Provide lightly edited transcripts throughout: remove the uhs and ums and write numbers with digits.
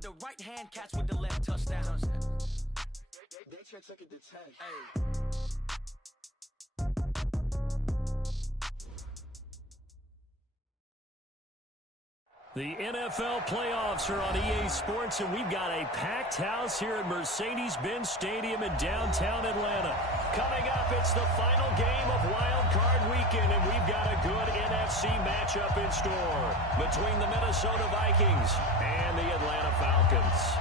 with the right hand, catch with the left, touchdown. They took it to 10. Hey. The NFL playoffs are on EA Sports, and we've got a packed house here at Mercedes-Benz Stadium in downtown Atlanta. Coming up, it's the final game of Wild Card Weekend, and we've got a good NFC matchup in store between the Minnesota Vikings and the Atlanta Falcons.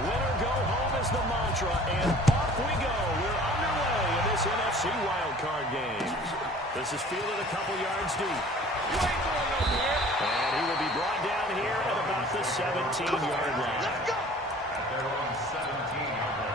Winner go home is the mantra, and off we go. We're underway in this NFC wildcard game. This is fielded a couple yards deep. And he will be brought down here at about the 17-yard line. Let's go! At their own 17-yard line.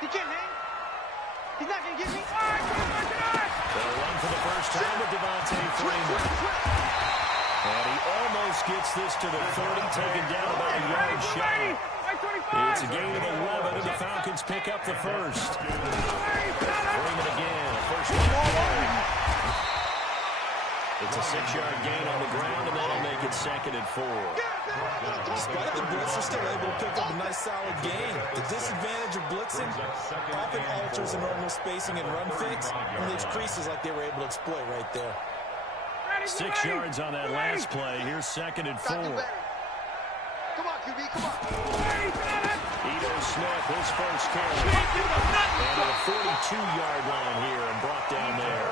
He can't hang. He's not going to get me. They'll run for the first time with Devontae Freeman. And he almost gets this to the 30, taken down about a yard shy. It's a gain of 11, and the Falcons pick up the first. Freeman again, a first down. It's a 6-yard gain on the ground, and that'll make it 2nd and 4. Despite the blitz, they're still able to pick up a nice solid gain. The disadvantage of blitzing often alters the normal spacing and run fix and leaves creases like they were able to exploit right there. 6 yards on that last play. Here's 2nd and 4. Come on, QB, come on. Ito Smith, his first carry. And a 42-yard line here and brought down there.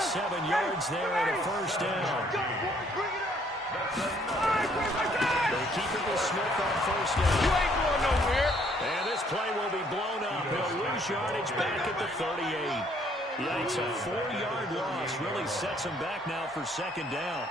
7 yards there and a first down. They keep it with Smith on first down. You ain't going nowhere. And this play will be blown up. He'll lose yardage back at the 38. Yikes, a 4-yard loss really sets him back now for 2nd down.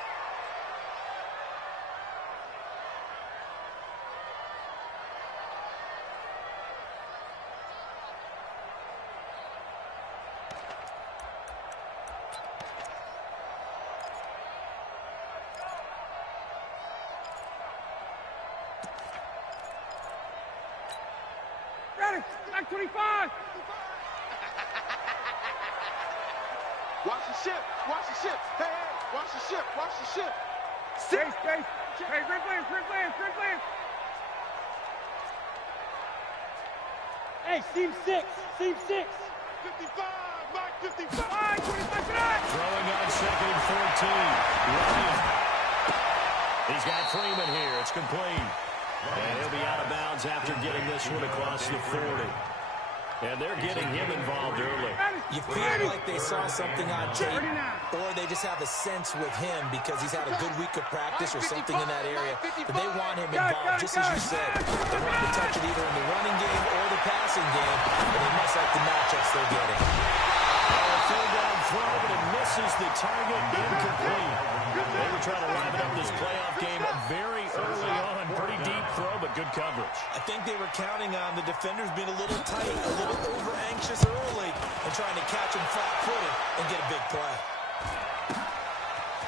Back 25. Watch the ship. Watch the ship. Hey, watch the ship. Watch the ship. Space. Hey, Green Lance. Hey, seam 6. 55. Mark 55. 25 tonight. Throwing on 2nd and 14. Ryan. He's got Freeman here. It's complete. And he'll be out of bounds after getting this one across the 40. And they're getting him involved early. You feel like they saw something on tape, or they just have a sense with him because he's had a good week of practice or something in that area, but they want him involved, just as you said. They want to touch it either in the running game or the passing game, and they must like the matchups they're getting. Third down throw, but it misses the target, incomplete. They were trying to wrap it up this playoff game very early on. Pretty deep throw, but good coverage. I think they were counting on the defenders being a little tight, a little over-anxious early, and trying to catch him flat-footed and get a big play.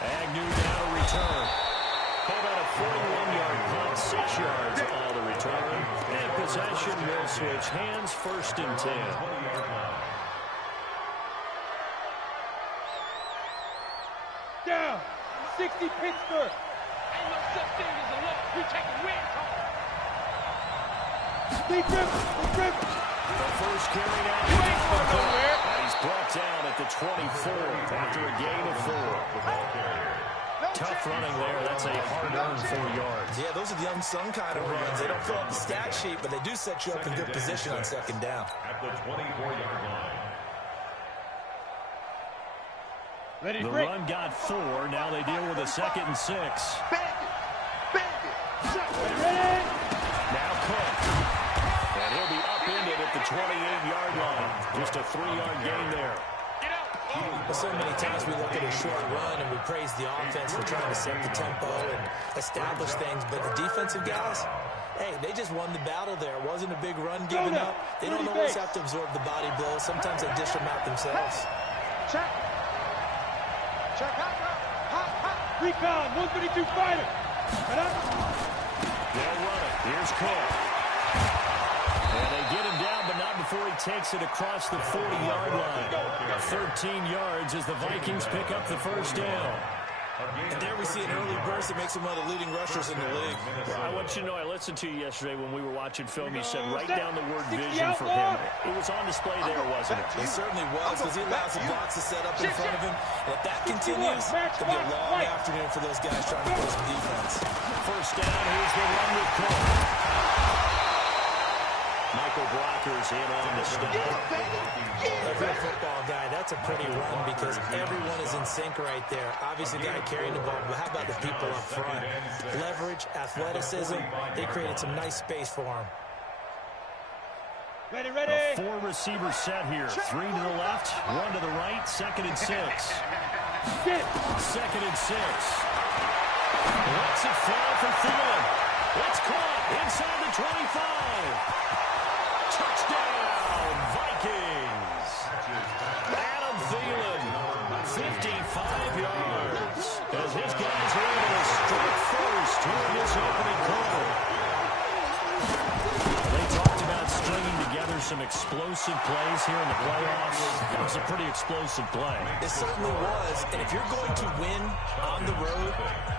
Agnew now to return. How about a 41-yard punt, 6 yards all the return. And possession will switch hands, 1st and 10. Down. 60 Pittsburgh. Ain't no such thing as a loss. We taking wins home. Deep rip. The first carry now. You ain't going nowhere. He's brought down at the 24 after a gain of 4. Tough running there. That's a hard-earned 4 yards. Yeah, those are the unsung kind of runs. They don't fill up the stat sheet, but they do set you up in good position on 2nd down. At the 24-yard line. Ready, The run got 4. Now they deal with a 2nd and 6. Bandit. Ready. 28-yard line. Just a 3-yard gain there. Well, so many times we look at a short run and we praise the offense for trying to set the tempo and establish things, but the defensive guys, hey, they just won the battle there. It wasn't a big run given up. They don't always have to absorb the body blows. Sometimes they dish them out themselves. Check. Check. Hot. Recon, 152 fighter. They'll run it. Here's Cook. And they get him down, but not before he takes it across the 40-yard line. 13 yards as the Vikings pick up the first down. And there we see an early burst that makes him one of the leading rushers in the league. Well, I want you to know, I listened to you yesterday when we were watching film. You said write down the word vision for him. It was on display there, wasn't it? It certainly was, because he allows the blocks to set up in front of him. And if that continues, it's going to be a long afternoon for those guys trying to play some defense. First down, here's the run with Cook. Michael Blocker's in on the stop. If you're a football guy, that's a pretty run because everyone is in sync right there. Obviously, the guy carrying the ball, but how about the people up front? Leverage, athleticism, they created some nice space for him. Ready. A 4-receiver set here. 3 to the left, 1 to the right, 2nd and 6. 2nd and 6. Lets it fall for Thielen. It's caught inside the 25. Touchdown, Vikings. Adam Thielen, 55 yards. As his guys are able to strike first here in this opening quarter. They talked about stringing together some explosive plays here in the playoffs. That was a pretty explosive play. It certainly was, and if you're going to win on the road,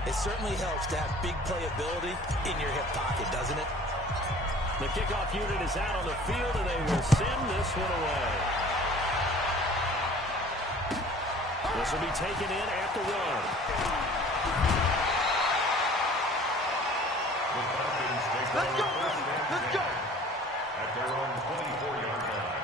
it certainly helps to have big playability in your hip pocket, doesn't it? The kickoff unit is out on the field, and they will send this one away. This will be taken in at the 1. Let's go. At their own 24-yard line.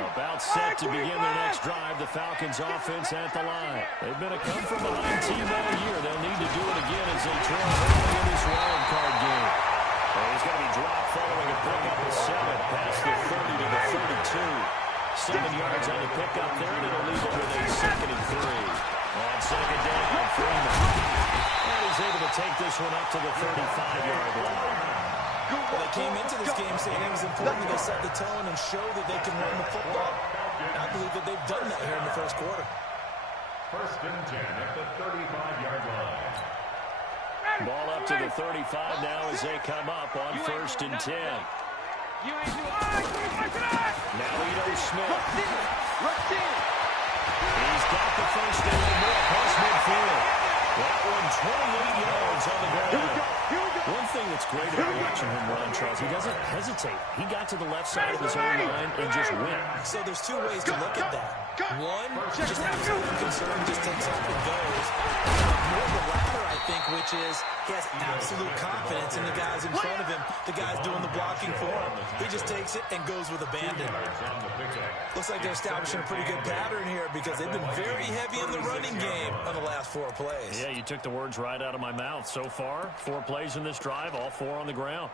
About set to begin their next drive, the Falcons offense at the line. They've been a come-from-behind team all year. They'll need to do it again as they trail early in this wild card game. Well, he's going to be dropped following a pickup of 7 past the 30 to the 32. 7 yards on the pickup there, and it'll leave it with a 2nd and 3. On 2nd down, Freeman. And he's able to take this one up to the 35-yard line. Well, they came into this game saying it was important that they set the tone and show that they can run the football. And I believe that they've done that here in the first quarter. 1st and 10 at the 35-yard line. Ball up to the 35 now as they come up on 1st and 10. Now Edo Smith. He's got the first down more across midfield. That one 28 yards on the ground. One thing that's great about watching him run, Charles, he doesn't hesitate. He got to the left side of his own line and just went. So there's 2 ways to look at that. One, just absolute concern, just takes off and goes. More the latter, I think, which is he has absolute confidence in the guys in front of him, the guys doing the blocking for him. He just takes it and goes with abandon. Looks like they're establishing a pretty good pattern here because they've been very heavy in the running game on the last 4 plays. Yeah, you took the words right out of my mouth. So far, 4 plays in this drive, all 4 on the ground.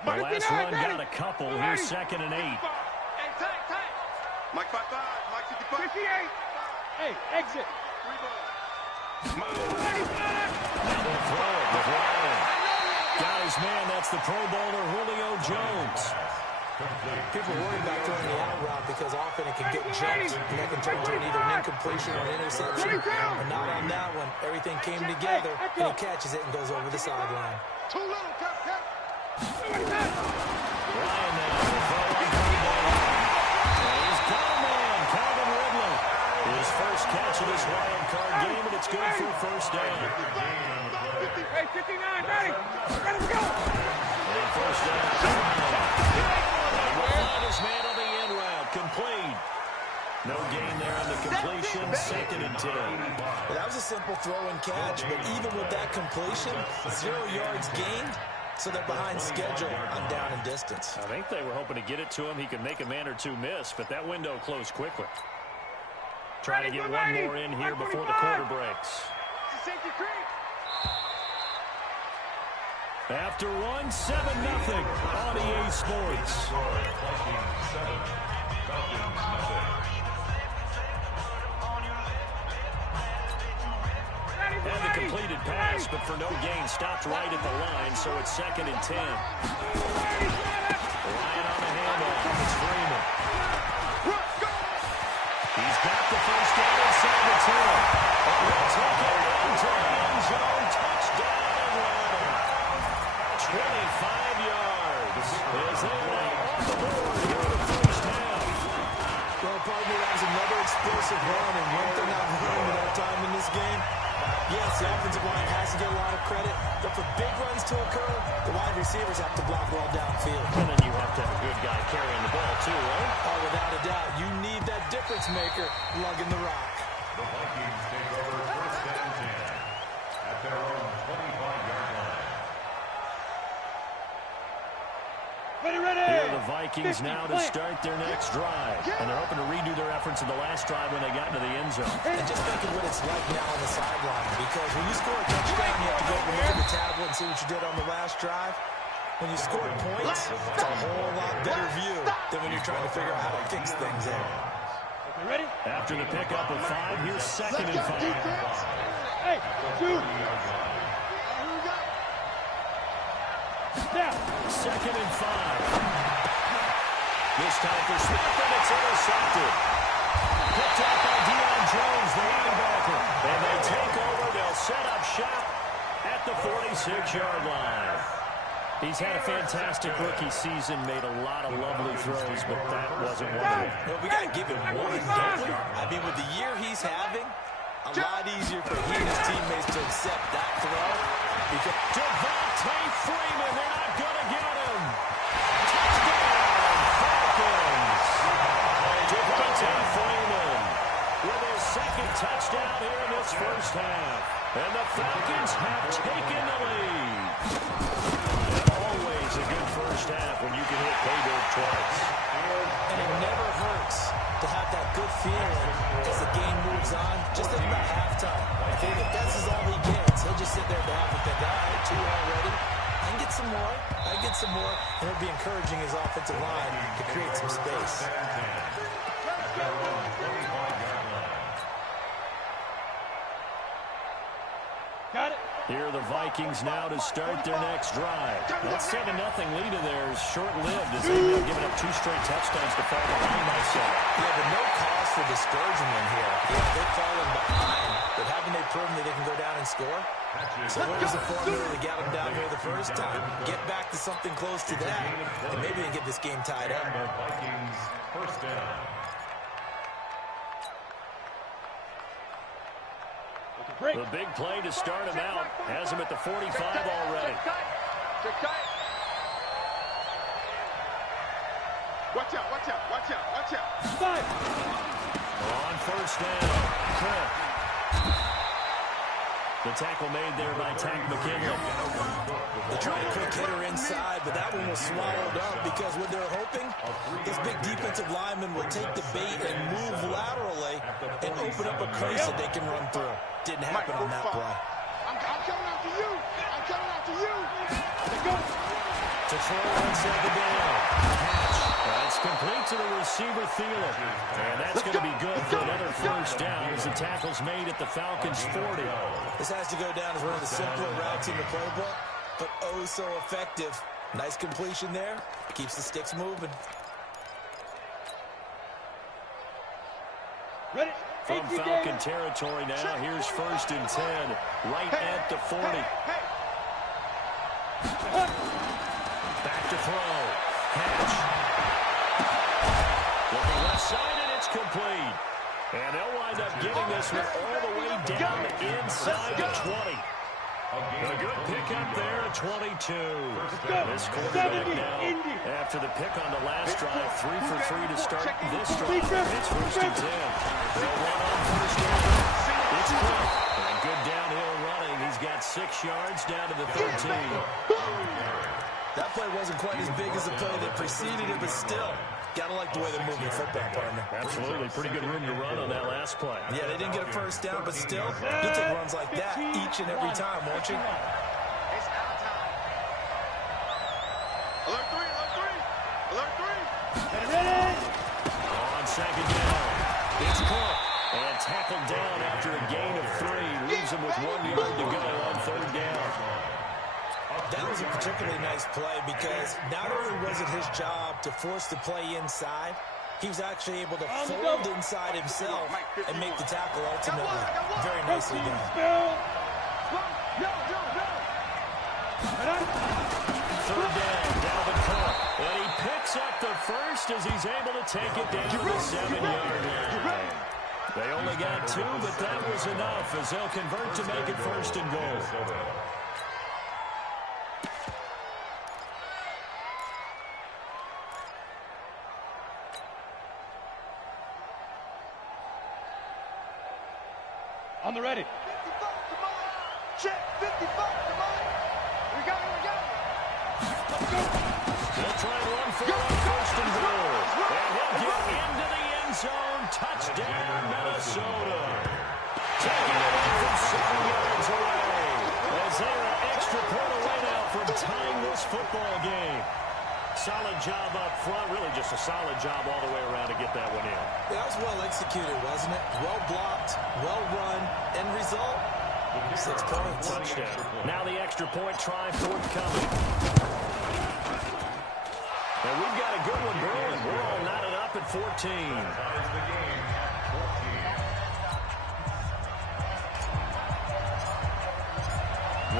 The last run got a couple. Here's 2nd and 8. Hey, tight. Mike 55, Mike 55. 58. Hey, exit. Now they'll throw it with Ryan. Got his man. That's the Pro Bowler Julio Jones. People worry about throwing the out route because often it can get jumped and that can turn into either an incompletion or an interception. But not on that one. Everything came together and he catches it and goes over the sideline. Too little, Cap. Ryan now. He's got a man, Calvin Ridley. His first catch of this wild card game, and it's good for a first down. Hey, 59, ready. Ready to go. And first down. And we'll find his man on the end route. Complete. No gain there on the completion. 2nd and 10. Well, that was a simple throw and catch, but even with that completion, 0 yards gained. So they're behind schedule on down and distance. I think they were hoping to get it to him. He could make a man or 2 miss, but that window closed quickly. Trying to get one more in here before the quarter breaks. Safety creep. After one, 7-0 on EA Sports. And the completed pass, but for no gain, stopped right at the line, so it's 2nd and 10. Ryan on the handoff. It's Freeman. He's got the first down inside the 10. He'll take it into the end zone. Touchdown, Atlanta. 25 yards. As they are on the board here in the first half. Well, pardon me, that was another explosive run, and one thing I've learned in our time in this game, yes, the offensive line has to get a lot of credit, but for big runs to occur, the wide receivers have to block well downfield. And then you have to have a good guy carrying the ball, too, right? Oh, without a doubt. You need that difference maker lugging the rock. The Vikings take over 1st and 10 at their own 25-yard line. Here are the Vikings now to start their next drive. And they're hoping to redo their efforts in the last drive when they got into the end zone. And just thinking what it's like now on the sideline, because when you score a touchdown, you have to go over and look at the tablet and see what you did on the last drive. When you score points, it's a whole lot better view than when you're trying to figure out how to fix things there. Ready? After the pickup of 5, here's 2nd and 5. Hey, shoot. Now. 2nd and 5. This time for Smith, and it's intercepted. Picked up by Deion Jones, the linebacker. And they take over. They'll set up shop at the 46-yard line. He's had a fantastic rookie season, made a lot of lovely throws, but that wasn't one of them. Well, we got to give him one, don't we? I mean, with the year he's having, a lot easier for he and his teammates to accept that throw. Because Devontae Freeman, they're not going to get him. Touchdown, Falcons. Devontae Freeman with his 2nd touchdown here in this first half. And the Falcons have taken the lead. Always a good first half when you can hit pay dirt twice. And it never hurts to have that good feeling as the game moves on. Just think about halftime. If that's all he gets, he'll just sit there at the half and think, all right, 2 already. I can get some more. I can get some more. And it'll be encouraging his offensive line to create some space. Got it. Here are the Vikings now to start their next drive. That 7-0 lead of theirs short-lived as they've now given up 2 straight touchdowns to fall behind by 7. Yeah, but no cause for discouragement here. Yeah, they've fallen behind, but haven't they proven that they can go down and score? So what was the formula that got them down here the first time? Get back to something close to that, and maybe they can get this game tied up. Vikings 1st down. The big play to start him out has him at the 45 already. Watch out, watch out, watch out, watch out. 5. On 1st down, Cook. The tackle made there by Tack McKinley. They tried a quick hitter inside, but that one was swallowed up because what they're hoping, this big defensive lineman will take the bait and move laterally and open up a crease that they can run through. Didn't happen on that play. I'm coming out to you. I'm coming out to you. To throw on 2nd down. That's complete to the receiver, Thielen. And that's going to be good for another first down as the tackle's made at the Falcons' 40. This has to go down as one of the simpler routes in the playbook, but oh so effective. Nice completion there. Keeps the sticks moving. Ready? From Falcon territory now, here's 1st and 10, right at the 40. Back to throw. Hatch. Looking left side, and it's complete. And they'll wind up getting this one all the way down inside the 20. A good pickup there at 22. This quarterback now, after the pick on the last drive, 3 for 3 to start this drive. It's 1st and 10. They'll run on 1st down. It's Cook. And good downhill running. He's got 6 yards down to the 13. That play wasn't quite as big as the play that preceded it, but still, Gotta like the way they're moving the football, partner. Absolutely. Pretty good room to run on that last play. Yeah, they didn't get a first down, but still, you'll take runs like that each and every time, won't you? It's our time. Alert three. Alert three. On second down, it's caught and tackled down after a gain of 3. Leaves him with 1 yard to go on third down. That was a particularly nice play because not only was it his job to force the play inside, he was actually able to fold inside himself and make the tackle ultimately. Very nicely done. Third down, Dalvin Cook. And he picks up the first as he's able to take it down to the 7-yard line. They only got 2, but that was enough as they'll convert to make it first and goal. On the ready. 55, come on. Check, 55, come on. We got it. Let's go. They'll try and run for it on first and goal. And he'll get into the end zone. Touchdown, Minnesota. Taking it away from 7 yards away. As they're an extra point away now from tying this football game. Solid job up front. Really just a solid job all the way around to get that one in. That was well executed, wasn't it? Well blocked, well run. End result, 6 points. Touchdown. Now the extra point try forthcoming. And we've got a good one brewing. We're all knotted up at 14.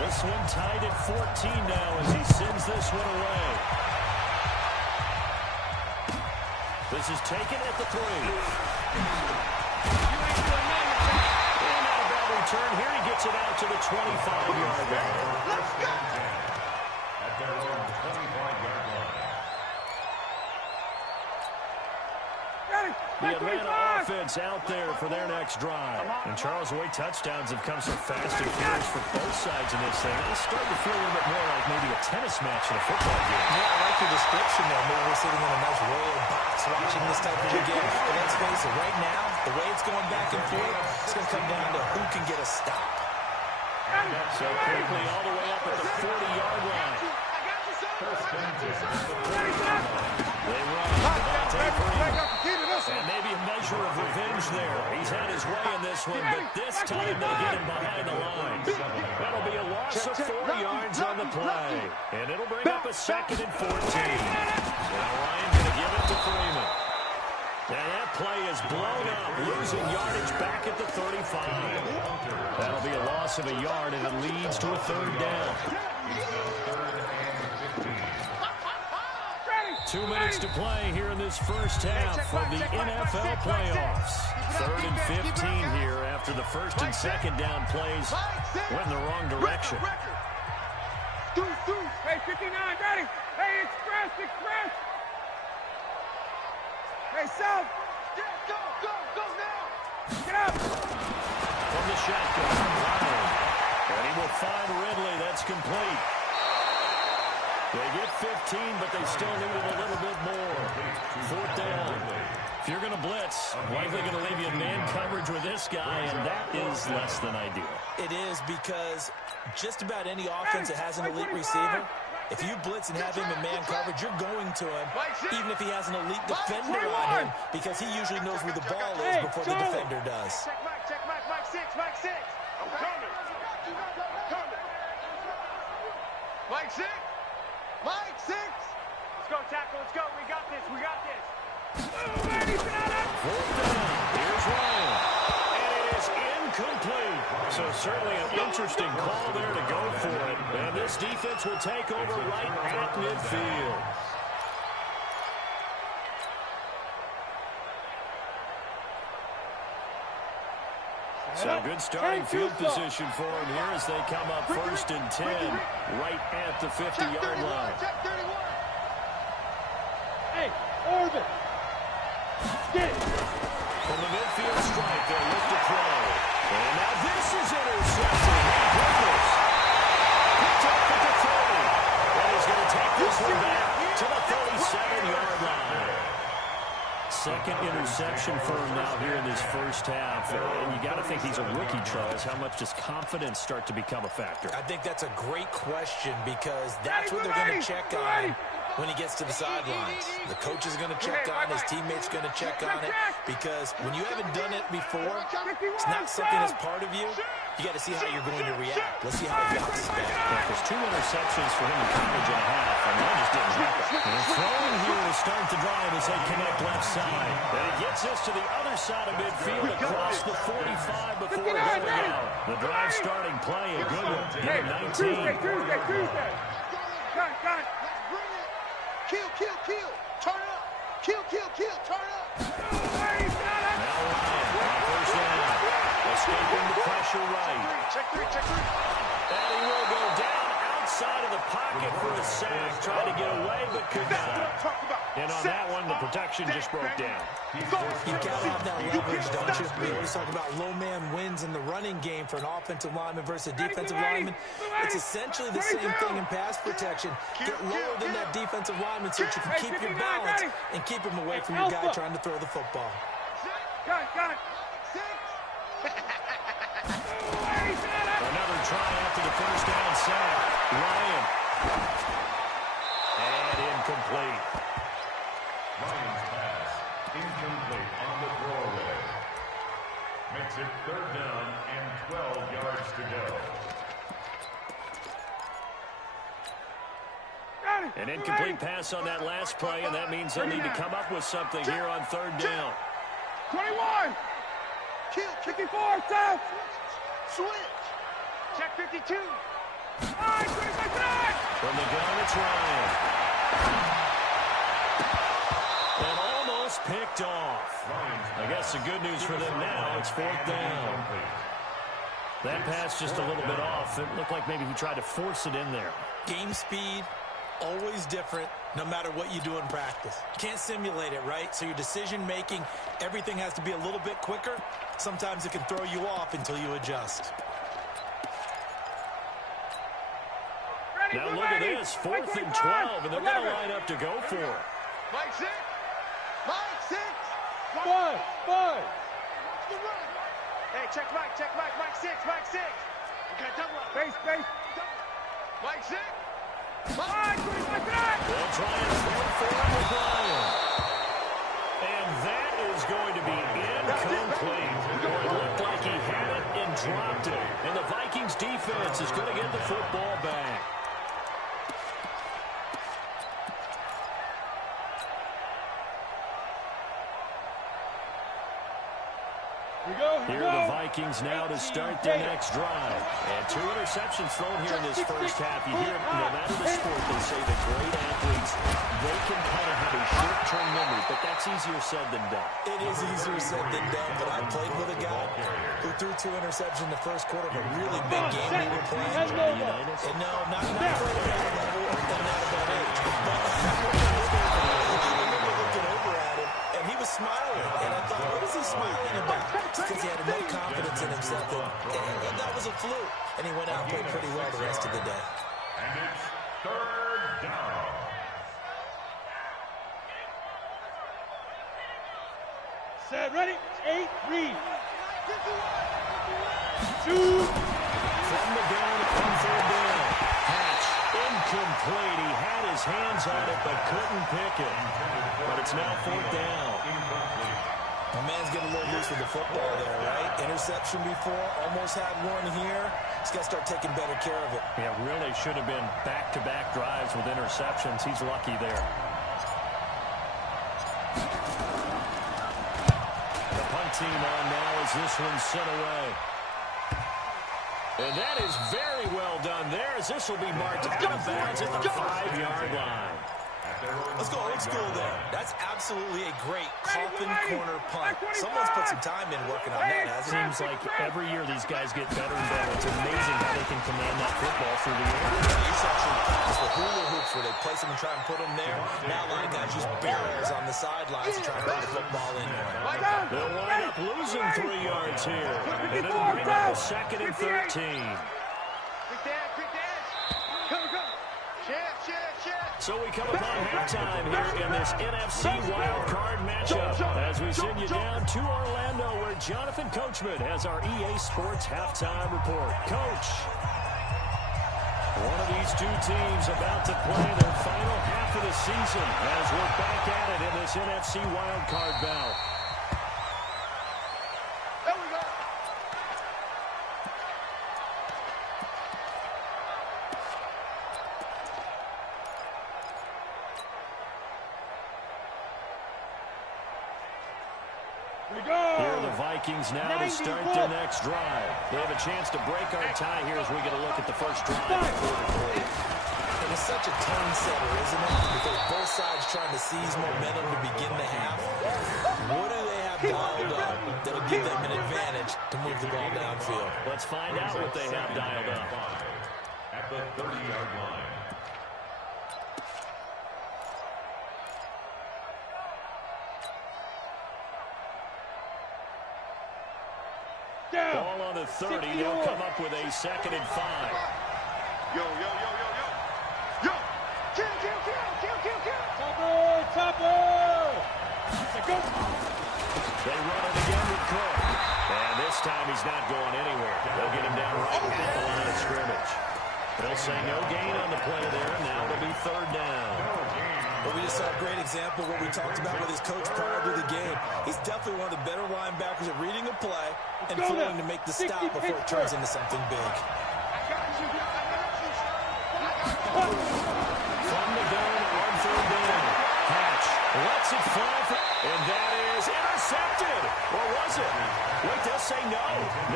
This one tied at 14 now as he sends this one away. This is taken at the 3. And out of that return, here he gets it out to the 25-yard line. Let's go. At their own 25-yard line. The Atlanta offense out there for their next drive. And Charles, the way touchdowns have come so fast and furious for both sides in this thing, it's starting to feel a little bit more like maybe a tennis match in a football game. Yeah, I like your description there. Maybe we're sitting in a nice royal box watching this type of game. But let's face it, right now, the way it's going back and forth, it's going to come down to who can get a stop. So quickly all the way up at the 40-yard line. They run. And maybe a measure of revenge there. He's had his way in this one, but this time they get him behind the line. That'll be a loss of 4 yards on the play. And it'll bring up a 2nd and 14. Now Ryan's going to give it to Freeman. And that play is blown up, losing yardage back at the 35. That'll be a loss of a yard, and it leads to a 3rd down. 2 minutes to play here in this first half of the NFL playoffs. 3rd and 15 here after the 1st and 2nd down plays went in the wrong direction. Hey, 59, ready. Hey, express. Hey, South. Go now. Get up. From the shotgun, Ryan. And he will find Ridley. That's complete. They get 15, but they still needed a little bit more. 4th down. If you're going to blitz, likely going to leave you in man coverage with this guy, and that is less than ideal. It is because just about any offense that has an elite receiver, if you blitz and have him in man coverage, you're going to him, even if he has an elite defender on him, because he usually knows where the ball is before the defender does. Check Mike 6. I'm coming. Mike 6. Let's go, tackle. Let's go. We got this. 4th down. Here's Ryan. And it is incomplete. So certainly an interesting call there to go for it. And this defense will take over right at midfield. So good starting field position for them here as they come up 1st and 10 right at the 50-yard line. Check 31. Hey, Orbit. Get. From the midfield stripe, they'll look to throw. And now this is intercepted. Goodness. Picked up at the 30. And he's going to take this one back to the 37-yard line. second interception for him now here in this first half. And you got to think he's a rookie, Charles. How much does confidence start to become a factor? I think that's a great question because that's what they're going to check on when he gets to the sidelines. The coach is going to check on, his teammates going to check on it, because when you haven't done it before, it's not something that's part of you. You got to see how you're going to react. Let's see how he bounces back. Yeah, there's 2 interceptions for him in college and a half, and one just didn't happen. And throwing here to start the drive as they connect left side. And he gets this to the other side of midfield across the 45 before going out. The drive starting play, a good one. Give him 19. Tuesday. Got it. Kill. Turn up. Kill. Turn up. Now Ryan, on first down. Escaping the pressure right. Check three. And he will go down outside of the pocket for a sack. Tried to get away, but could not. And on that one, the protection just broke down. You got to have that leverage, don't you? We always talk about low man wins in the running game for an offensive lineman versus a defensive lineman. It's essentially the same thing in pass protection. Get lower than that defensive lineman so that you can keep your balance and keep him away from your guy trying to throw the football. Got it. Another try after the first down sack. Ryan. And incomplete. Ryan's pass, incomplete on the throwaway. Makes it 3rd down and 12 yards to go. An incomplete pass on that last play, and that means they'll need to come up with something here on 3rd down. 21. Kill. 54, south. Switch. Check 52. All right, 25. From the gun, it's Ryan. And almost picked off. I guess the good news for them now, it's 4th down. That pass just a little bit off. It looked like maybe he tried to force it in there. Game speed, always different, no matter what you do in practice. You can't simulate it, right? So your decision-making, everything has to be a little bit quicker. Sometimes it can throw you off until you adjust. Now look at this, 4th and 12, and they're going to line up to go for it. Mike 6. Five. Hey, check Mike. Mike 6. Okay, double up. Base. Mike 6. They'll try and throw for it with Ryan. And that is going to be incomplete. It looked like he had it and dropped it. And the Vikings defense is going to get the football back. Here are the Vikings now to start their next drive. And 2 interceptions thrown here in this first half. You hear, no matter the sport, they say that great athletes, they can kind of have a short-term memory, but that's easier said than done. It is easier said than done, but I played with a guy who threw 2 interceptions in the first quarter of a really big game we were playing. And no, not at that level, and not at that age. But I remember looking over at him, and he was smiling. And I thought, what is he smiling about? Because he had enough confidence in himself that was a fluke. And he went out and played pretty well the rest of the day. And it's 3rd down. Set, ready? 8, read. Shoot. From the gun on 3rd down. Hatch, incomplete. He had his hands on it, but couldn't pick it. But it's now 4th down. My man's getting a little loose with the football there, right? Interception before, almost had one here. He's got to start taking better care of it. Yeah, really should have been back-to-back drives with interceptions. He's lucky there. The punt team on now as this one's sent away. And that is very well done there, as this will be marked out of bounds at the 5-yard line. Let's go old school there. That's absolutely a great coffin corner punt. Someone's put some time in working on that, hasn't it? Seems like every year these guys get better and better. It's amazing how they can command that football through the air. You saw some practice with hula hoops where they place them and try and put them there. Now a lot of guys use barriers on the sidelines to try and put the football in there. They'll wind up losing 3 yards here. And it'll bring up a 2nd and 13. Quick dash. Go. Chip. So So we come upon halftime here in this NFC Wild Card matchup as we send you down to Orlando where Jonathan Coachman has our EA Sports halftime report. Coach, one of these two teams about to play their final half of the season as we're back at it in this NFC Wild Card bout. Here are the Vikings now to start their next drive. They have a chance to break our tie here as we get a look at the first drive. And it's such a tone setter, isn't it? Because both sides trying to seize momentum to begin the half. What do they have dialed up that'll give them an advantage to move the ball downfield? Let's find out what they have dialed up. At the 30-yard line. Ball on the 30. They'll come up with a 2nd and 5. Yo, yo, yo, yo, yo. Yo. Kill. Topper. They run it again with Cook. And this time he's not going anywhere. They'll get him down right at the line of scrimmage. They'll say no gain on the play there. Now it'll be 3rd down. But we just saw a great example of what we talked about with his coach prior to the game. He's definitely one of the better linebackers at reading a play and willing to make the stop before it turns into something big. From the gun on 3rd down. Hatch lets it fly, and that is intercepted. Or was it? Wait, they'll say no.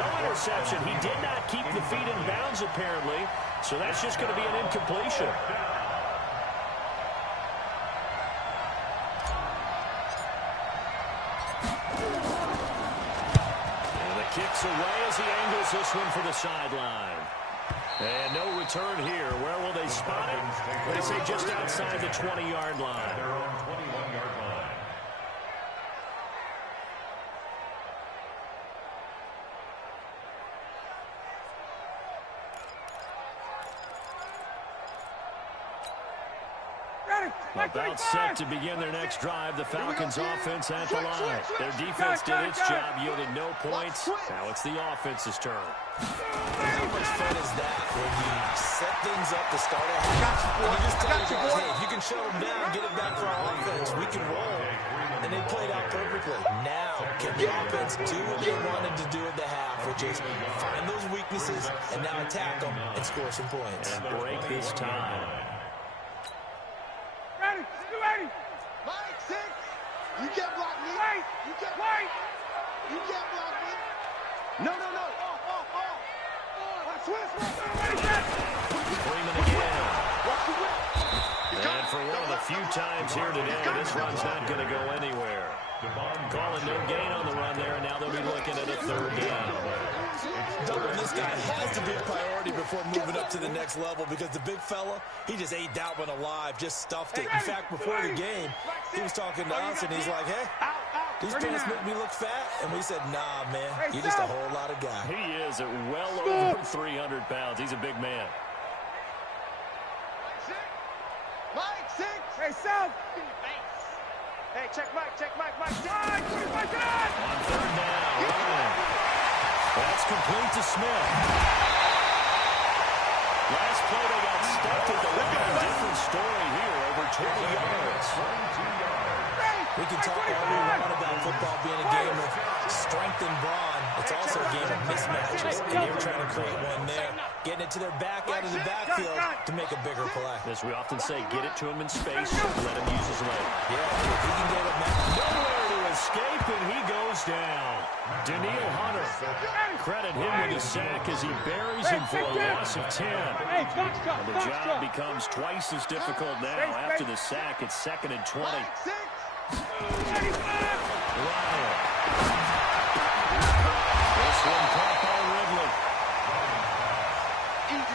No interception. He did not keep the feet in bounds, apparently. So that's just going to be an incompletion. Kicks away as he angles this one for the sideline. And no return here. Where will they spot it? They say just outside the 20-yard line. Their own 21-yard line. About set to begin their next drive. The Falcons offense at the line. Their defense did its job, yielded no points. Now it's the offense's turn. How much fun is that when you set things up to start a half? And you just tell your guys, hey, if you can shut them down, get it back for our offense, we can roll. And they played out perfectly. Now, can the offense do what they wanted to do at the half, which is find those weaknesses and now attack them and score some points. And break this tie. Ready. Mike, 6. You can't block me. Wait. You can't block me. No. Freeman again. And for one of the few times here today, this run's not going to go anywhere. Calling no gain on the run there, and now they'll be looking at a 3rd down. Doubling this guy has to be a priority before moving up to the next level because the big fella, he just ate that one alive, just stuffed it. In fact, before the game, he was talking to us, and he's like, hey, these pants make me look fat. And we said, nah, man, you're just a whole lot of guy. He is at well over 300 pounds. He's a big man. Mike, 6. Hey, South. Hey, check Mike. On 3rd down, Ryan. That's complete to Smith. Last play they got stuffed at the line. Different story here, over 20 yards. We can talk all we want about football being a game of strength and brawn. It's also a game of mismatches, and they were trying to create one there, getting it to their back out of the backfield to make a bigger play. As we often say, get it to him in space, let him use his leg. Yeah, if he can get it back. Nowhere to escape, and he goes down. Daniil Hunter, credit him with a sack as he buries him for a loss of 10. And the job becomes twice as difficult now. After the sack, it's 2nd and 20. Ryan. This one caught by Ridley.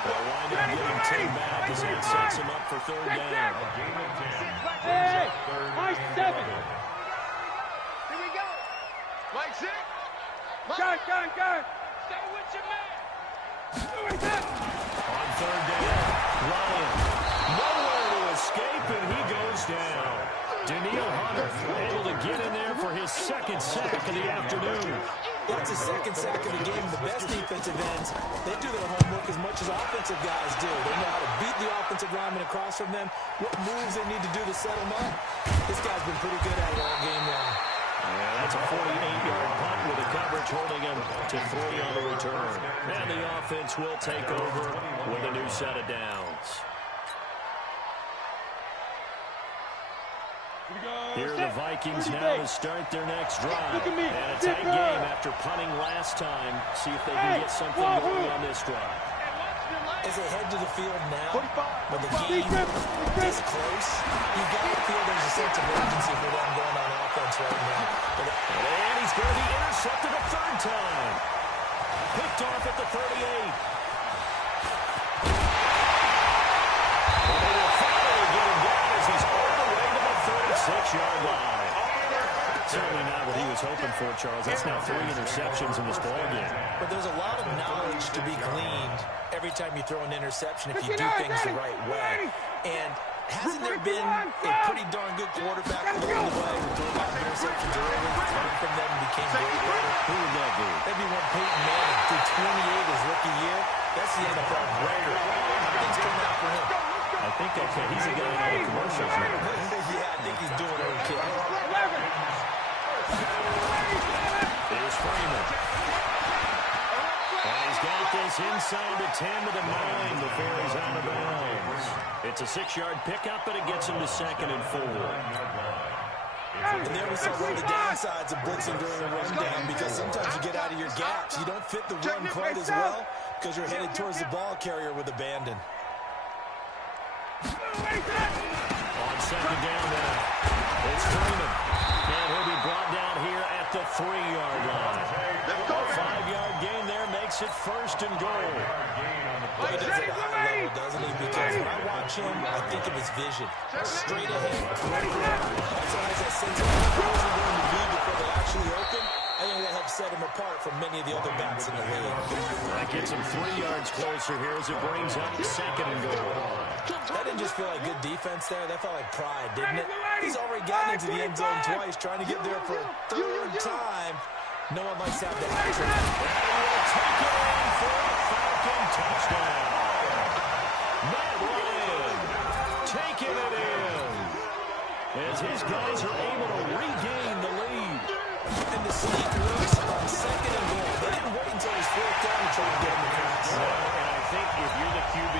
They'll wind up getting 10 back as that sets him up for 3rd down. Hey, Mike 7. Here we go. Mike 6. Gun. Stay with your man. On 3rd down, Ryan. Nowhere to escape, and he goes down. Danielle Hunter able to get in there for his second sack of the afternoon. That's his second sack of the game. The best defensive ends, they do their homework as much as offensive guys do. They know how to beat the offensive lineman across from them, what moves they need to do to set them up. This guy's been pretty good at it all game long. Yeah, that's a 48-yard punt with the coverage holding him to 3 on the return. And the offense will take over with a new set of downs. Here are the Vikings now to start their next drive. And a tight game after punting last time. See if they can get something going on this drive. As they head to the field now, when the game gets close, you've got to feel there's a sense of urgency for them going on offense right now. And he's going to be intercepted a third time. Picked off at the 38. And they will finally get him down as he's all the way to the 36-yard line. Certainly not what he was hoping for, Charles. That's now 3 interceptions in this ballgame. But there's a lot of knowledge to be gleaned every time you throw an interception if you do things the right way. And hasn't there been a pretty darn good quarterback along the way who threw out interceptions early, learned from them, and became great later? Who would that be? That'd be one Peyton Manning through 28 his rookie year. That's the NFL record. How things turn out for him? I think okay. He's a guy in all the commercials now. Yeah, I think he's doing okay. Here's Freeman. And he's got this inside the 10 to the 9 before he's out of bounds. It's a 6-yard pickup, but it gets him to 2nd and 4. And there we saw one of the downsides of blitzing during a rundown, because sometimes you get out of your gaps. You don't fit the run quite as well because you're headed towards the ball carrier with abandon. On 2nd down now, it's Freeman. And he'll be brought down here at the 3-yard line. A 5-yard gain there makes it 1st and goal. He does it at a high level, doesn't he? Because when I watch him, I think of his vision. Straight ahead, great run. That's why as I sense of throws him during the league before they actually open, I think that helps set him apart from many of the other backs in the league. That gets him 3 yards closer here as it brings up 2nd and goal. That didn't just feel like good defense there. That felt like pride, didn't it? He's already gotten into the end zone twice, trying to get there for a 3rd time. No one likes to have the hat trick. And will take it in for a Falcon touchdown. Matt Ryan taking it in as his guys are able to regain the lead. And the sneak works on 2nd and goal. They didn't wait until it was 4th down to try to get him across. No, and I think if you're the QB,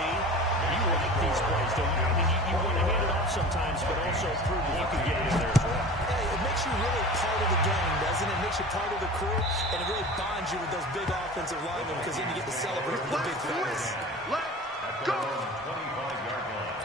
you like these plays, don't you? I mean, you want to hand it off sometimes, but also prove that you can get it in there as well. Hey, it makes you really part of the game, doesn't it? It makes you part of the crew, and it really bonds you with those big offensive linemen, because then you get to celebrate with the big fellas. Let's go! 25-yard line.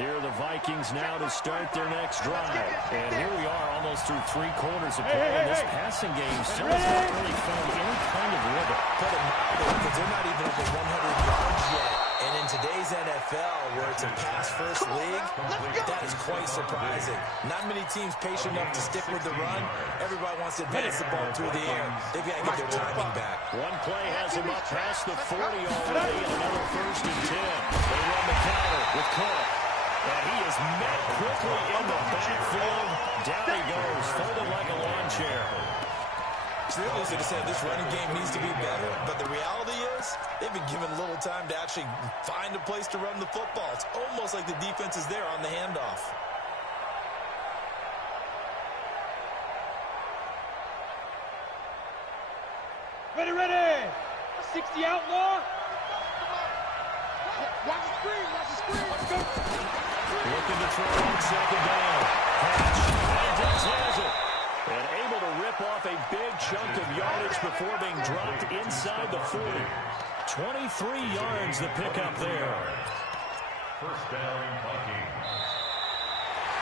Here are the Vikings now to start their next drive. And here we are almost through 3 quarters of play. And this passing game still has not really found any kind of rhythm. Put it mildly, because they're not even over 100 yards yet. And in today's NFL, where it's a pass-first league, that is quite surprising. Not many teams patient enough to stick with the run. Everybody wants to advance the ball through the air. They've got to get their timing back. One play has him up past the 40 already, and another 1st and 10. They run the counter with Cook. And he is met quickly in the backfield. Down he goes, folded like a lawn chair. It's real easy to say this running game needs to be better, but the reality is they've been given little time to actually find a place to run the football. It's almost like the defense is there on the handoff. Ready, ready! 60 outlaw! Watch the screen, watch the screen! Let's go! Looking to throw on 2nd down. Catch. And Diggs has it. And able to rip off a big chunk of yardage before being dropped inside the 40. 23 yards the pickup there. 1st down, Vikings.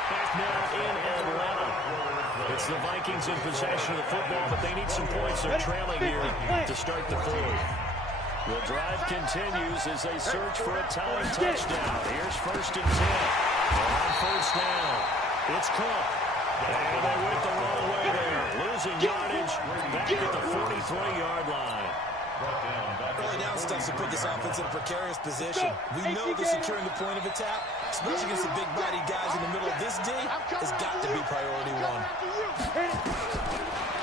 Back now in Atlanta. It's the Vikings in possession of the football, but they need some points. They're trailing here to start the 4th. The drive continues as they search for a tying touchdown. Here's 1st and 10. On 1st down, it's Cook. And they went the wrong way there. Losing yardage back at the 43-yard line. Early down stuff to put this offense in a precarious position. We know that securing the point of attack, especially against the big-bodied guys in the middle of this D, has got to be priority one.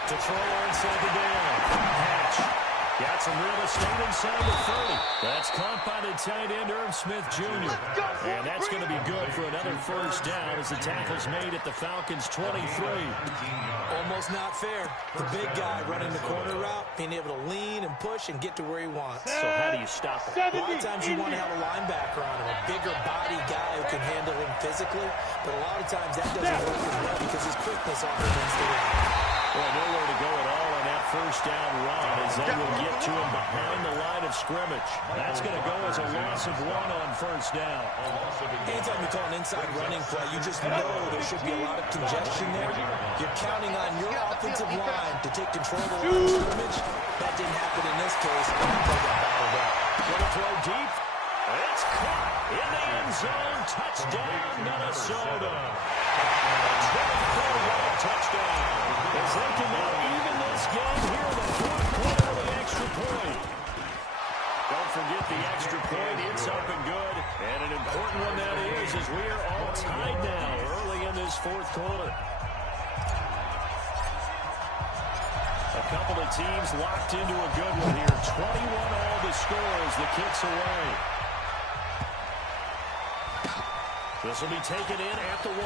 To throw on 2nd down. Hatch got some real estate inside the 30. That's caught by the tight end, Irv Smith Jr. And that's going to be good for another 1st down as the tackle's made at the Falcons' 23. Almost not fair. The big guy running the corner route, being able to lean and push and get to where he wants. So how do you stop it? A lot of times you want to have a linebacker on him, a bigger body guy who can handle him physically, but a lot of times that doesn't work as well because his quickness often wins the run. Well, nowhere to go at all on that 1st down run as they will get to him behind the line of scrimmage. That's going to go as a loss of 1 on 1st down. Anytime you call an inside running play, you just know there should be a lot of congestion there. You're counting on your offensive line to take control of the line of scrimmage. That didn't happen in this case. And the play got battled up. Going to throw deep. It's caught in the end zone. Touchdown, Minnesota. 24-yard touchdown. As they can now even this game here in the 4th quarter with an extra point. Don't forget the extra point. It's up and good. And an important one that is, as we are all tied now early in this 4th quarter. A couple of teams locked into a good one here. 21 all the score as the kick's away. This will be taken in at the 1.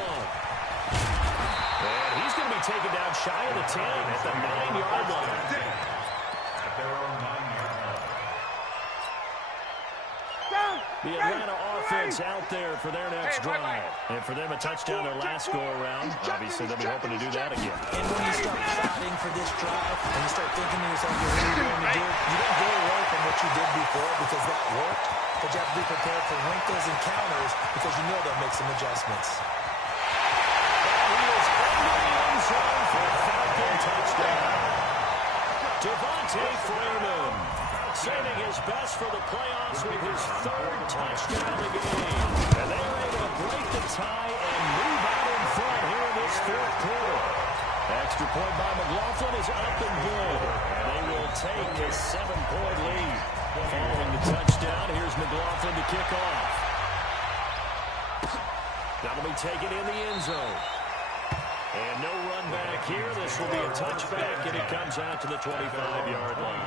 And he's going to be taken down shy of the 10 at the 9-yard line. At their own 9-yard line. The Atlanta offense out there for their next drive. And for them, a touchdown their last go-around. Obviously, they'll be hoping to do that again. And when you start plotting for this drive, and you start thinking to yourself, what are you going to do? You don't go away from what you did before because that worked. But you have to be prepared for wrinkles and counters because you know they'll make some adjustments. He is into the end zone for a Falcon touchdown. Devontae Freeman saving his best for the playoffs with his 3rd touchdown of the game. And they are able to break the tie and move out in front here in this 4th quarter. Extra point by McLaughlin is up and good. And they will take a 7-point lead. Following the touchdown, here's McLaughlin to kick off. That'll be taken in the end zone. And no run back here. This will be a touchback, and it comes out to the 25-yard line.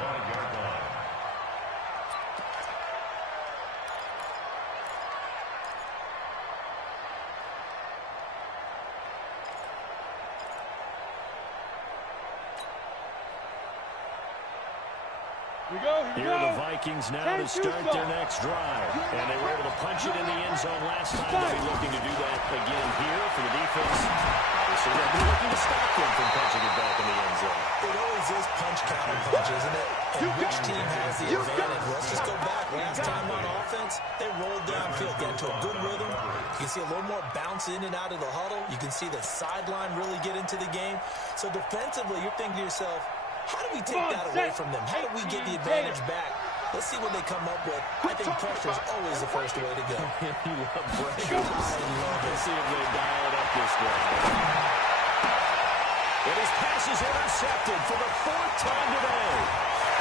Here are the Vikings now to start their next drive. And they were able to punch it in the end zone last time. They'll be looking to do that again here for the defense. Obviously, they'll be looking to stop them from punching it back in the end zone. It always is punch, counter punch, isn't it? And which team has the advantage? Let's just go back. Last time on offense, they rolled downfield, got into a good rhythm. You can see a little more bounce in and out of the huddle. You can see the sideline really get into the game. So defensively, you're thinking to yourself, how do we take that away from them? How do we get the advantage back? Let's see what they come up with. I think pressure is always the first way to go. You love pressure. Let's see if they dial it up this drive. And his pass is intercepted for the 4th time today.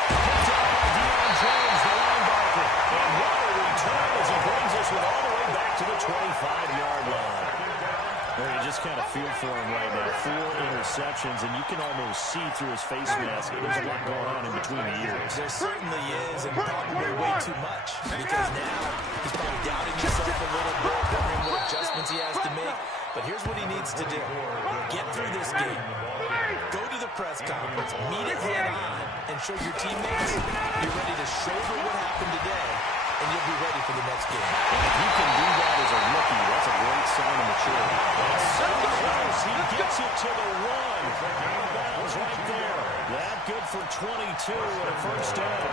Picked up by Deion Jones, the linebacker. And what a return as he brings us all the way back to the 25-yard line. Well, you just kind of feel for him right now. 4 interceptions, and you can almost see through his face mask. There's a lot going on in between the ears. There certainly is, and probably way too much. Because now he's probably doubting himself a little bit, wondering what adjustments he has to make. But here's what he needs to do. Get through this game. Go to the press conference, meet it head on, and show your teammates you're ready to shoulder what happened today, and you'll be ready for the next game. If you can do that as a rookie, that's a great sign of maturity. And so close, he gets it to the 1. Out of bounds right there. That good for 22 and a 1st down.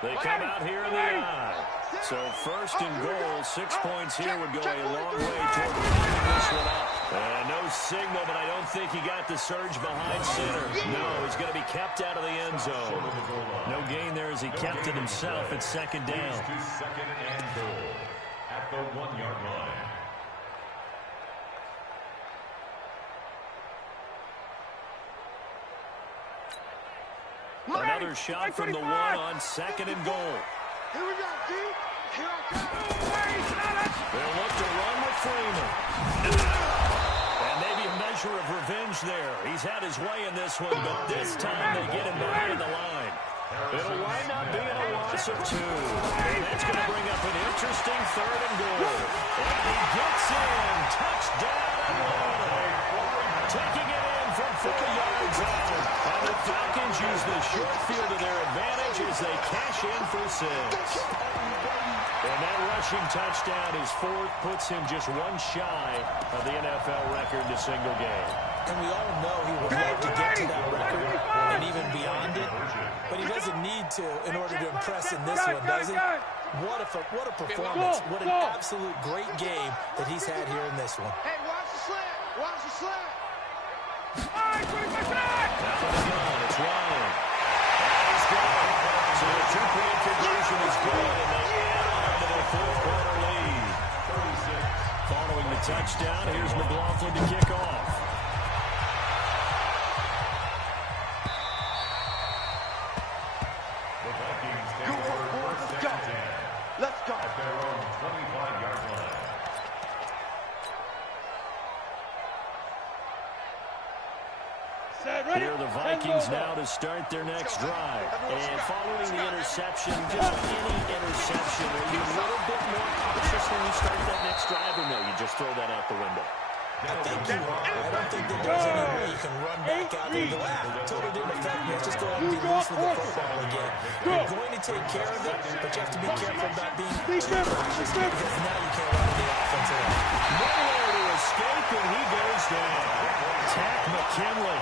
They come out here in the eye. So first and goal, 6 points here would go a long way toward cleaning this one up. And no signal, but I don't think he got the surge behind center. No, he's going to be kept out of the end zone. No gain there as he kept it himself at second down. Second and goal at the 1-yard line. Another shot from the one on second and goal. Here we go, D. Here I come. They'll look to run with Freeman. And maybe a measure of revenge there. He's had his way in this one, but this time they get him behind the line. It'll wind up being a loss of 2. And that's going to bring up an interesting third and goal. And he gets in. Touchdown Atlanta. Taking it in from 4 yards out. And the Falcons use the short field to their advantage as they cash in for 6. And that rushing touchdown, his 4th, puts him just 1 shy of the NFL record in a single game. And we all know he would love to get to that record and even beyond it, but he doesn't need to in order to impress in this one, does he? What a performance. What an absolute great game that he's had here in this one. Hey, watch the slant. Watch the slant. Out of the gun, it's Ryan. And he's gone. So the 2-point conversion is good, and they add on to their 4th quarter lead. 36. Following the touchdown, here's McLaughlin to kick off. The Vikings take Good work, over boys. first Let's go. and 10 Let's go. at their own 25-yard line. Here are the Vikings now to start their next drive. And following the interception, just any interception, are you a little bit more cautious when you start that next drive, or no, you just throw that out the window? I think you are. I don't think that there's any way you can run back out there and go, totally didn't affect me. Let's just go ahead and be loose with the football again. You're going to take care of it, but you have to be careful about being too cautious because now you can't run the offense at all. Nowhere to escape, and he goes down. Tack McKinley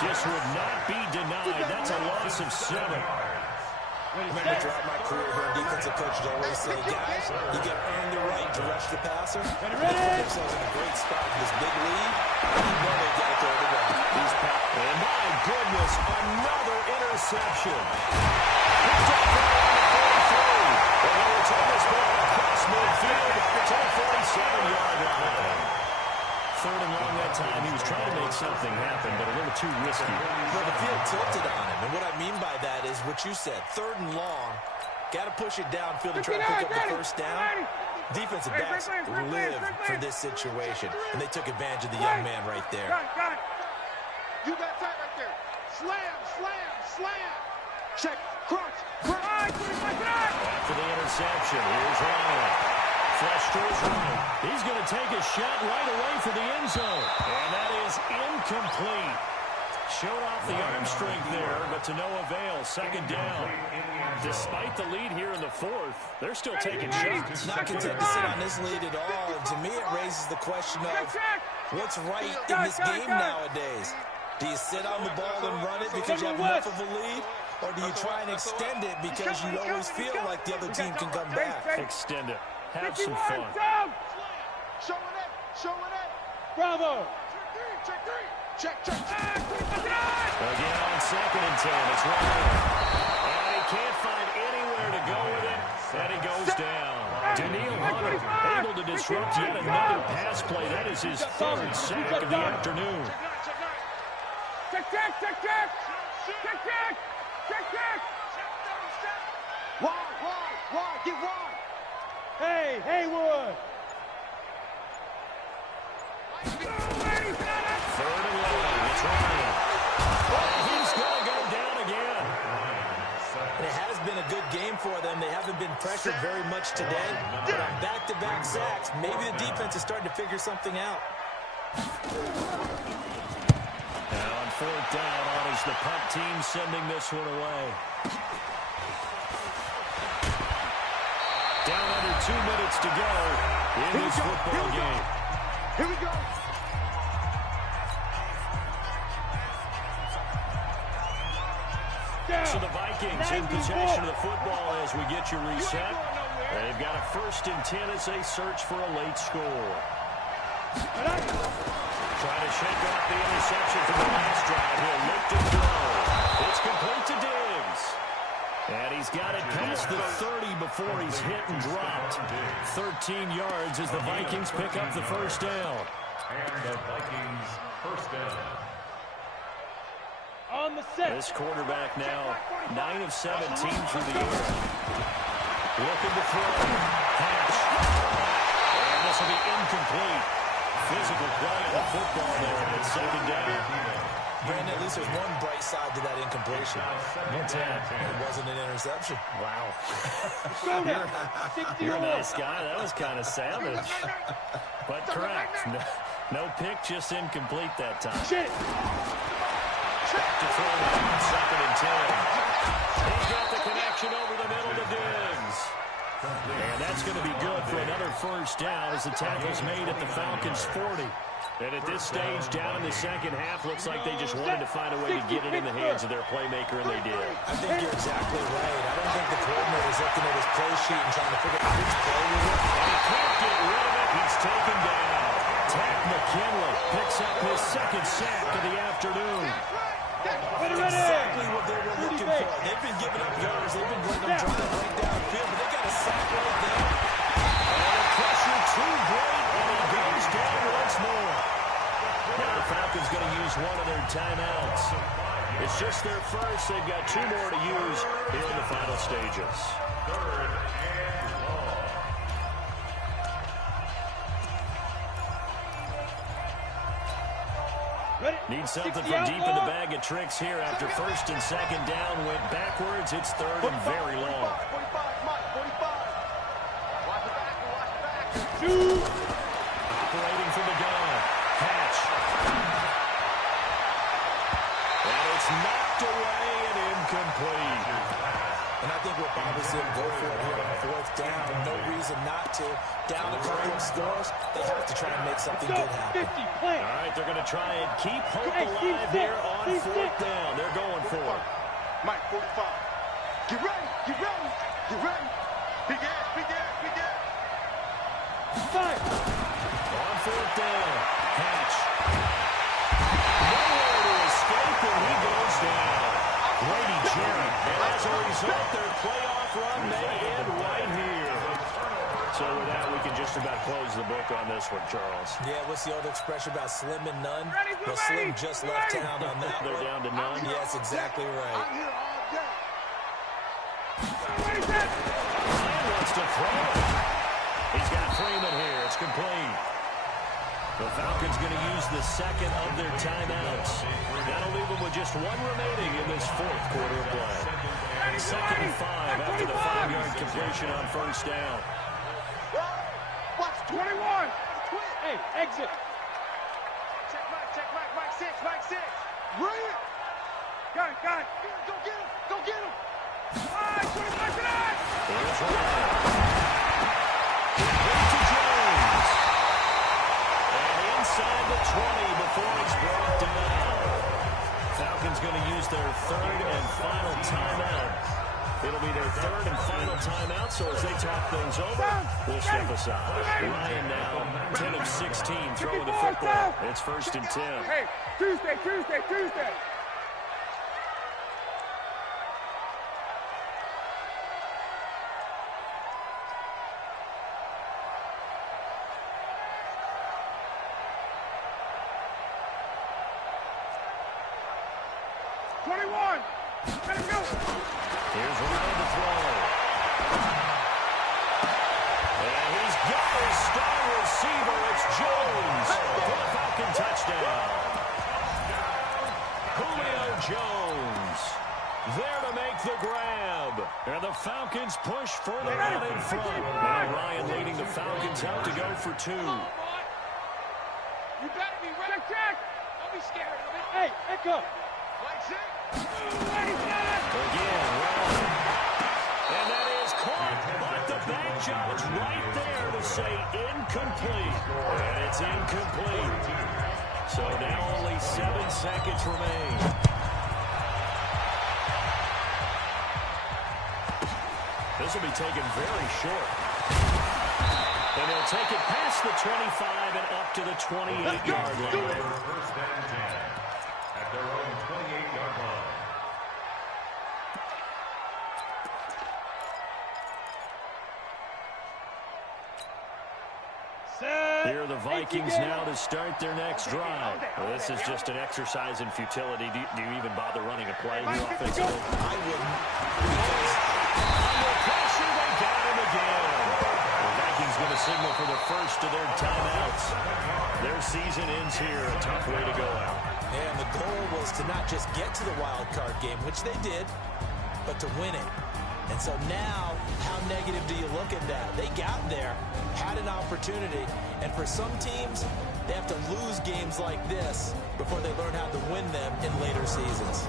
just would not be denied. That's a loss of 7. I remember throughout my career here, defensive coaches always say, guys, you got to earn the right to rush the passer. They put themselves in a great spot with this big lead. You know they've got to throw the ball. And my goodness, another interception. Picked up there on the 43. And they'll return this ball across midfield to the 47-yard line. 3rd and long that time. He was trying to make something happen, but a little too risky. Well, the field tilted on him. And what I mean by that is what you said. 3rd and long. Got to push it downfield to try to pick up the first down. Defensive backs live for this situation. And they took advantage of the young man right there. You got tight right there. Slam, slam, slam. Check, crunch, crunch. After the interception, here's Ryan. Flush to his right. He's going to take a shot right away for the end zone. And that is incomplete. Showed off the arm strength there, but to no avail. 2nd down. Despite the lead here in the 4th, they're still taking shots. Not content to sit on this lead at all. And to me, it raises the question of what's right in this game nowadays. Do you sit on the ball and run it because you have enough of a lead? Or do you try and extend it because you always feel like the other team can come back? Extend it. Have some fun. Showing it, showing it. Bravo. Check 3. Check, check, check. Again on 2nd and 10. It's Ryan. And he can't find anywhere to go with it. And he goes down. Daniil Hunter able to disrupt yet another pass play. That is his 3rd sack of the afternoon. Check, check, check, check. Check, check. Check, check. Wide, get wide. Hey, Haywood. 3rd and long. It's Ryan. And he's going to go down again. And it has been a good game for them. They haven't been pressured very much today. But on back-to-back sacks, maybe the defense is starting to figure something out. Now on 4th down, on is the punt team sending this one away. Down under 2 minutes to go in this football game. Here we go. So the Vikings Vikings in possession of the football as we get you reset. They've got a 1st and 10 as they search for a late score. Trying to shake off the interception from the last drive. He'll lift and throw. It's complete to Diggs. And he's got it past the 30 before he's hit and dropped. 13 yards as the Vikings pick up the first down. And the Vikings first down. On the set. This quarterback now 9 of 17 through the air. Looking to throw. Hatch. And this will be incomplete. Physical play on the football there on its 2nd down. Brandon, at least there's one bright side to that incompletion. What's that? It wasn't an interception. Wow. You're You're a nice guy. That was kind of savage. But correct. No pick, just incomplete that time. Shit. Back to throw on 2nd and 10. He's got the connection over the middle to Diggs. And that's going to be good for another first down as the tackle's made at the Falcons' 40. And at this stage, down in the second half, looks like they just wanted to find a way to get it in the hands of their playmaker, and they did. I think you're exactly right. I don't think the coordinator's looking at his play sheet and trying to figure out which play we want. And he can't get rid of it. He's taken down. Tack McKinley picks up his 2nd sack of the afternoon. Exactly what they were looking for. They've been giving up yards. They've been letting them try to break down field, but they got a sack right there. And the pressure too great, and he goes down once more. Now the Falcons going to use one of their timeouts. It's just their first. They've got 2 more to use here in the final stages. 3rd and long. Need something from deep in the bag of tricks here after 1st and 2nd down went backwards. It's 3rd and very long. 2. Operating from the gun. Hatch. And it's knocked away and incomplete. And I think we'll probably see him go for it here on 4th down. No reason not to. Down a couple of scores, they have to try and make something good happen. 50, play. All right, they're going to try and keep hope alive here on 4th down. They're going for it. Mike, 45. Get ready, get ready, get ready. Big ass, big ass, big ass. 5. On 4th down. Hatch. Nowhere to escape, and he goes down. Grady Jarrett. And as a result, their playoff run may end right here. So with that, we can just about close the book on this one, Charles. Yeah, what's the old expression about slim and none? Ready, Well, Slim just left town on that They're one. down to none. Yes, exactly right. I'm here all day. Ryan wants to throw it. He's got Freeman here. It's complete. The Falcons going to use the 2nd of their timeouts. That'll leave them with just 1 remaining in this 4th quarter of play. 2nd and 5 after the 5-yard completion on 1st down. Watch 21. Hey, exit. Check Mike 6, Mike 6. Bring it. Got it, got it. Go get him, go get him. 25 tonight. Here's Ryan. Complete to Jones. And inside the 20 before he's brought down. Falcons going to use their 3rd and final timeout. It'll be their 3rd and final timeout, so as they talk things over, we'll step aside. Ryan now 10 of 16 throwing the football. It's 1st and 10. Hey, Tuesday. 21. Let him go. Here's Ryan to throw. And he's got his star receiver. It's Jones for the Falcon touchdown. Julio Jones there to make the grab. And the Falcons push further out in front. Now Ryan leading the Falcons out to go for 2. You better be ready. Check. Don't be scared of it. Hey, Echo. Again, Ryan. And that is caught, but the back judge right there to say incomplete. And it's incomplete. So now only 7 seconds remain. This will be taken very short. And they'll take it past the 25 and up to the 28-yard line. First and 10 at their own 28-yard line. Here are the Vikings now to start their next drive. Well, this is just an exercise in futility. Do you even bother running a play here offensively? I wouldn't. Under pressure, they got him again. The Vikings going to signal for the first of their timeouts. Their season ends here. A tough way to go out. And the goal was to not just get to the wild card game, which they did, but to win it. And so now, how negative do you look at that? They got there, had an opportunity, and for some teams, they have to lose games like this before they learn how to win them in later seasons.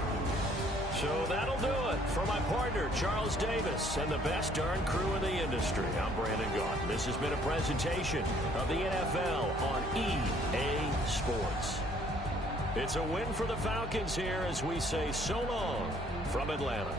So that'll do it for my partner, Charles Davis, and the best darn crew in the industry. I'm Brandon Gaughan. This has been a presentation of the NFL on EA Sports. It's a win for the Falcons here as we say so long from Atlanta.